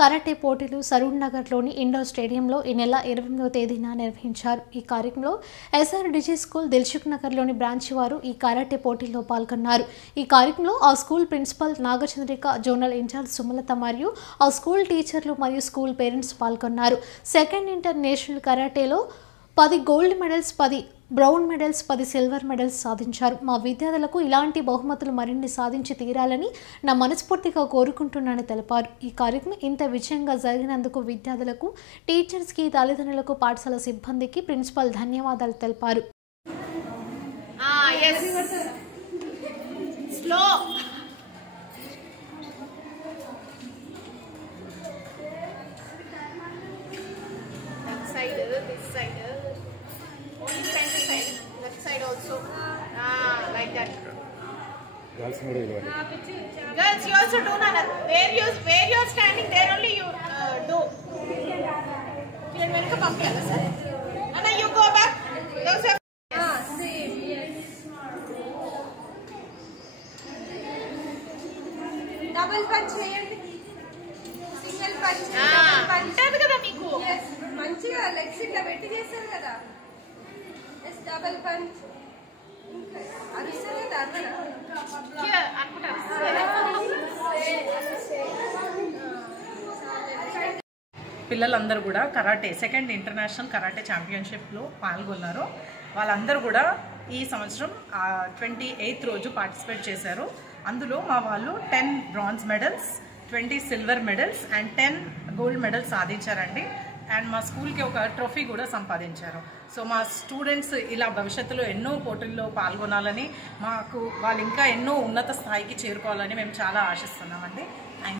Karate పోటీలు సరూర్ నగర్లోని indoor స్టేడియంలో ఈ నెల 28వ తేదీన నిర్వహించారు. ఈ కార్యక్రమంలో SRDG స్కూల్ దిల్సుఖ్ నగర్లోని బ్రాంచ్ వారు ఈ కరాటే పోటీల్లో పాల్గొన్నారు. ఈ కార్యక్రమంలో ఆ school principal Nagachandrika, zonal in charge Sumalatha మరియు ఆ స్కూల్ టీచర్లు మరియు స్కూల్ పేరెంట్స్ పాల్గొన్నారు. సెకండ్ ఇంటర్నేషనల్ కరాటేలో 10 gold medals, 10 brown medals, 10 silver medals సాధించారు. మా విద్యార్థులకు ఇలాంటి బహుమతులు మరిన్ని సాధించి తీరాలని నా మనస్ఫూర్తిగా కోరుకుంటున్నానని తెలిపారు. ఈ కార్యక్రమం ఇంత విజయంగా జరిగినందుకు విద్యార్థులకు, టీచర్స్కి, తల్లిదండ్రులకు, పాఠశాల సిబ్బందికి ప్రిన్సిపల్ ధన్యవాదాలు తెలిపారు. This side, only center side, left side also, like that. Girls, you also do Nana. Where you are standing, there only you do. You will come here, sir. Nana, you go back. Joseph. Same, yes. Double punch cheyandi. Single punch. Untadu kada meeku. Yes. మంచిగా legs ఇట్లా పెట్టి చేస్తారు కదా. Yes double punch అరుస్తారు కదా పిల్లలందరూ కూడా karate second international karate ఛాంపియన్షిప్లో పాల్గొన్నారు. వాళ్ళందరూ కూడా ఈ సంవత్సరం 28th రోజు పార్టిసిపేట్ చేశారు. అందులో మా వాళ్ళు 10 bronze medals, 20 silver medals and 10 gold medals సాధించారండి. అండ్ మా స్కూల్కి ఒక ట్రోఫీ కూడా సంపాదించారు. సో మా స్టూడెంట్స్ ఇలా భవిష్యత్తులో ఎన్నో పోటీల్లో పాల్గొనాలని, మాకు వాళ్ళు ఇంకా ఎన్నో ఉన్నత స్థాయికి చేరుకోవాలని మేము చాలా ఆశిస్తున్నామండి.